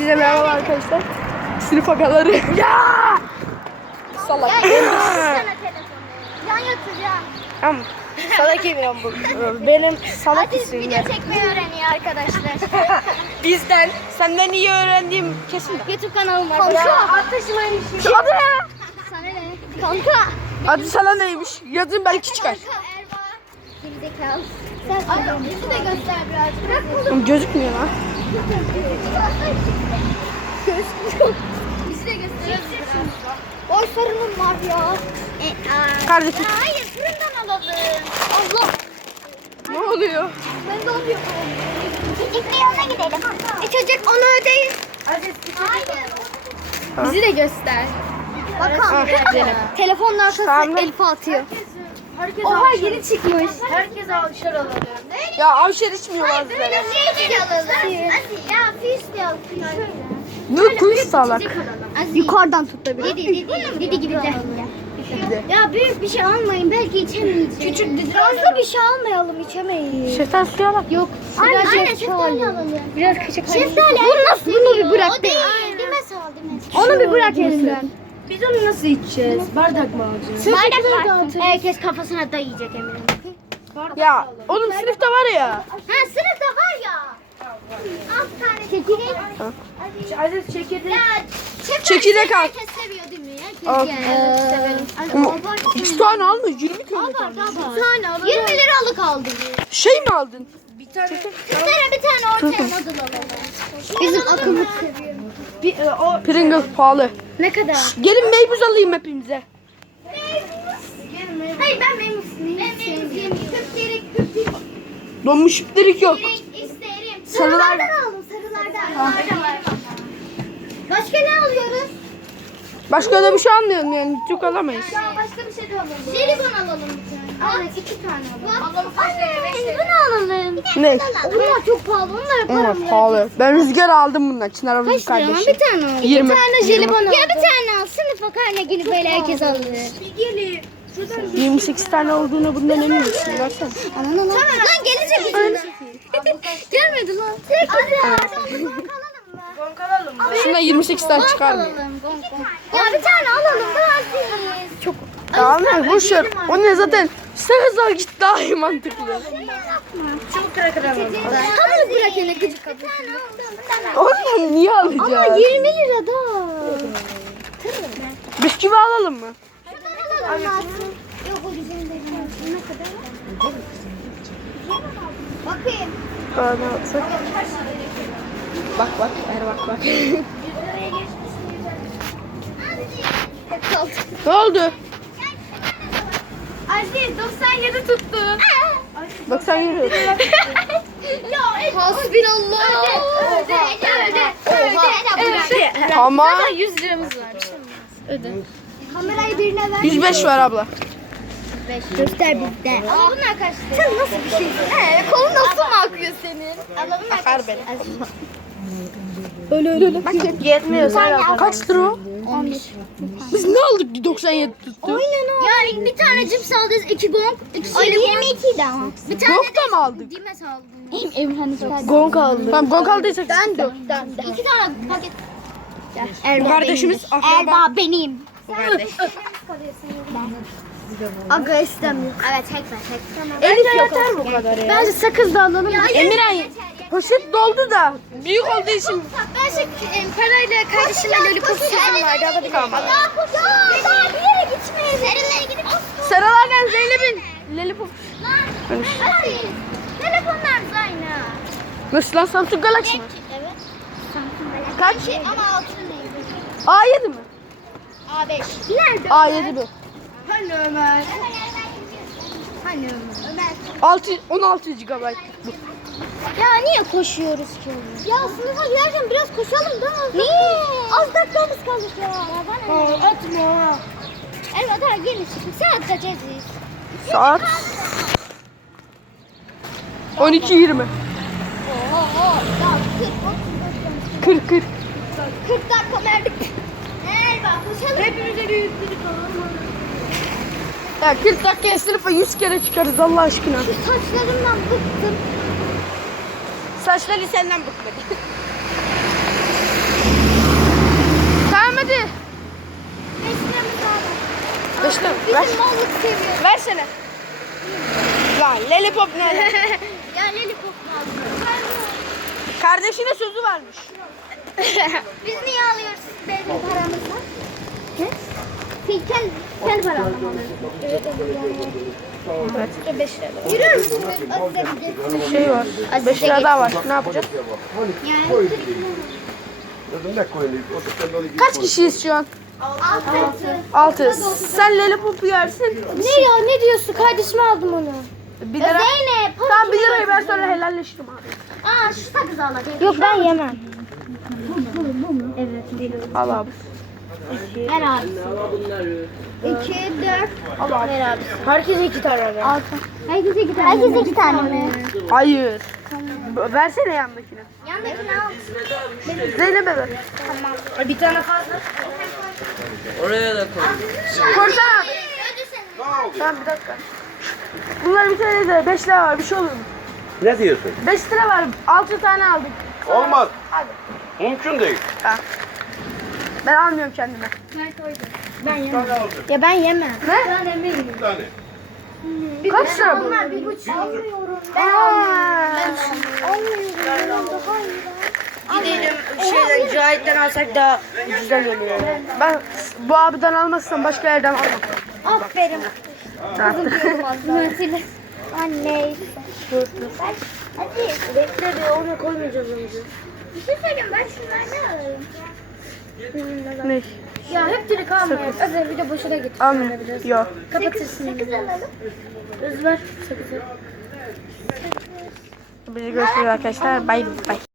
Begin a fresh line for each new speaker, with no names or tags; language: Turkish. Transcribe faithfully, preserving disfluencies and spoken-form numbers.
Hepinize merhaba arkadaşlar. Sınıf agaları. Ya! Salak.
Ya sana telefonu. Yan yatacağım.
Tamam. Salak eminim bu. Benim salak
Hadi
isimler.
video çekmeyi öğreniyor arkadaşlar.
Bizden, senden iyi öğrendiğim kesin.
YouTube kanalım var.
Kanka.
Ateşimaymış.
Adı ne?
Sana ne? Kanka.
Adı sana neymiş? Yazın belki çıkar.
Kanka Erva. Gerizekalı. Sen bizi de göster birazcık. Bırak oğlum.
Oğlum gözükmüyor lan.
Gözükmüyor. Bizi de gösterelim biraz. Boy sorunum var ya. E, aa.
Kardeşim.
Ya hayır fırından alalım. Allah.
Ne oluyor?
Ben de oluyor. İlk yanına gidelim. İçecek onu ödeyin. Hayır. Bizi de göster. Bakın.
Ah, gidelim.
Telefonun arkası
Tamam.
Elif'e atıyor.
Herkes
Oha
avşar
yeni çıkmış.
Herkes avşar alalım.
Ya avşar içmiyor bazıları.
Böyle şey de alalım. Ya fiş de al.
Ne kuyu salak.
Yukarıdan tut da biraz. Didi, didi, didi gibi de. Ya büyük bir şey almayın belki içemeyeceğiz. Küçük didi. Fazla bir şey almayalım içemeyiz.
Şeytan suya bak.
Yok. Aynen, aynen şeftali alalım. Biraz küçük. Şeftali. Bunu nasıl? Bunu bir bırak. O değil. Dimes al Dimes. Onu bir bırak elinden.
Biz onu nasıl içeceğiz? Bardak mı alacağız?
Bardak var. Herkes kafasına dayayacak eminim.
Ya oğlum sınıfta var ya.
Ha sınıfta var ya. Alt tane çekirdek.
Aziz çekirdek.
Ya çekirdek
Çekirdek al.
herkes seviyor değil mi? Herkes
Al.
yani.
Ama iki tane alma, yirmi tane.
Bir tane alalım. yirmi liralık aldım.
Şey mi aldın?
Bir tane.
Bir tane bir tane ortaya noodle alalım. Bizim akımız seviyorum.
Bir, e, o
Pringles pahalı.
Ne kadar?
Gelin meybuz alayım hepimize.
Hayır ben memnun sevmiyorum. Köpterik köpterik
Donmuş iplik yok.
isterim.
Sarılar-
Sarılardan alalım sarılardan. Sarılardan var. Başka ne alıyoruz?
Başka da bir şey almıyorum yani. Çok alamayız.
Ya başka bir şey de alalım. Jelibon alalım bir tane. Evet iki tane alalım. Alalım anne bunu alalım.
Ne?
Bunlar çok pahalı. Onlara para
Ama
mı
pahalı. Ben rüzgar aldım bundan. Çınar Avcı
Kaç lira lan?
kardeşim.
Bir tane al.
Yirmi.
Bir tane
Yirmi.
jelibon al. Ya bir tane al. Sınıfa karne gelip böyle herkes alır.
bir gelin. Şuradan
yirmi sekiz tane olduğunu bundan emin misin? Baksana.
Anan anan. Lan gelecek yüzünden. Gelmedi lan. Hadi.
gonk alalım mı?
Şuna yirmi sekiz tane çıkar mı?
Ya bir tane alalım da Aziz. Çok.
Tamam boş ver. O ne zaten sakız al git daha iyi mantıklı.
Çubuk kıra kıra alalım.
Hamuru bırak yine gıcık kapı.
Ondan niye
Ama
alacağız?
yirmi lira da.
Bisküvi alalım mı?
Şuradan alalım. Yok o güzel değil. Ne kadar? Bakayım.
Bana alsak. Bak bak, er bak bak. Ne oldu?
Aziz doksan yedi tuttu.
Bak sen yürü.
Ya hasbinallah. Öde öde öde öde.
Ama
yüz liramız var. Öde. Kamerayı birine ver.
yüz beş var abla.
Göster bizde. Aa bunlar kaç lira? Sen nasıl bir şeysin? Ee, kolun nasıl mı akıyor senin? Alalım mı?
Akar benim. Öyle öyle öyle. Bak yetmiyor. Kaç lira o?
on bir.
Biz ne aldık doksan yedi tuttu?
Aynen o. Yani bir tane cips aldınız, iki gong, iki jelibon. yirmi ikiydi ama. Bir tane
Gong da mı aldık?
Dimes aldım. Emre'nin çıkardı.
Gong aldık. Tamam gong aldıysak.
Ben de. Ben de. İki tane paket.
Bu kardeşimiz akraba.
Erba benim.
Bu kardeş.
Aga istemiyor. Evet tek ver tek. Tamam.
Elif yeter bu kadar ya.
Bence sakız da alalım.
Emirhan poşet doldu da büyük olduğu için.
Ben şu e, parayla kardeşime lollipop sözüm vardı. Alabilir miyim? Ya daha bir yere gitmeyiz. Nerelere gidip
Seralardan Zeynep'in. Lollipop.
Lan. Hadi. Telefonlarımız aynı.
Nasıl lan Samsung Galaxy mi?
Evet.
Kaç?
Ama altı neydi?
A yedi mi?
A beş. Nerede?
A yedi bu.
Hani Ömer?
Hani Ömer? Ömer.
altı on altı gigabayt bu.
Ya niye koşuyoruz ki? Ya sınıfa giderken biraz koşalım da. Niye? Az dakikamız kaldı ya. Ya bana ne?
Atma.
Evet hadi gelin çıkın. Saat kaçacağız?
Saat on iki yirmi.
Oo, ya kırk, otuz,
kırk kırk.
kırk dakika verdik. Erba koşalım.
Hepimize bir yüz lira alalım.
Ya kırk dakikaya sınıfa yüz kere çıkarız Allah aşkına.
Şu saçlarımdan bıktım.
Saçları senden bıkmadı.
seviyorum.
Versene. Lan lollipop ne?
Ya lollipop lazım.
Kardeşine sözü vermiş.
Biz niye alıyoruz benim paramızla? Ne? Sen kendi, kendi paranla mı alıyorsun? Evet. beş lira. Yürür müsünüz? Size bir getireyim.
Şey var. beş lira daha var. Ne yapacağız?
Yani
Kaç kişiyiz şu an?
altı.
altı. Sen lollipop yersin.
Ne ya ne diyorsun? Kardeşime aldım onu.
bir
Ya
lira.
Zeynep.
Tamam bir lirayı ben sonra helalleşirim abi.
Aa şu sakızı alacağım. Yok ben yemem. Evet.
Al abi.
Ver abi. İki, dört.
Al abi.
Ver abi.
Herkese iki tane ver.
Altı. Herkese iki tane. Herkese iki tane mi?
Hayır. Versene yandakine.
Yandakini al.
Zeynep'e ver.
Bir tane fazla.
Oraya da koy.
Korsana abi. Tamam bir dakika. Bunlar bir tane de beş lira var. Bir şey olur mu?
Ne diyorsun?
beş lira var. altı tane aldık.
Olmaz.
Hadi.
Mümkün değil.
Ha. Ben almıyorum kendime.
Ben yemem. Ya ben yemem.
Ne?
Ben yemeğim.
Bir tane.
Kaç lira bu?
Onlar bir buçuk. Almıyorum. Ben
Aa.
almıyorum. Almıyorum. Daha iyi.
Gidelim şeyden Cahit'ten alsak daha güzel oluyor.
Ben bu abiden almazsam başka yerden almam.
Aferin. Nasıl? Anne. Hadi.
Bekle de oraya koymayacağız önce.
Bir şey söyleyeyim ben şunları ne alayım?
Ne?
Ya hep direkt almayalım. Özel bir de boşuna git.
Almıyorum. Yok.
Kapatırsın. Sakız alalım.
Öz ver. Sakızı.
Bizi görüşürüz arkadaşlar. Bay bay.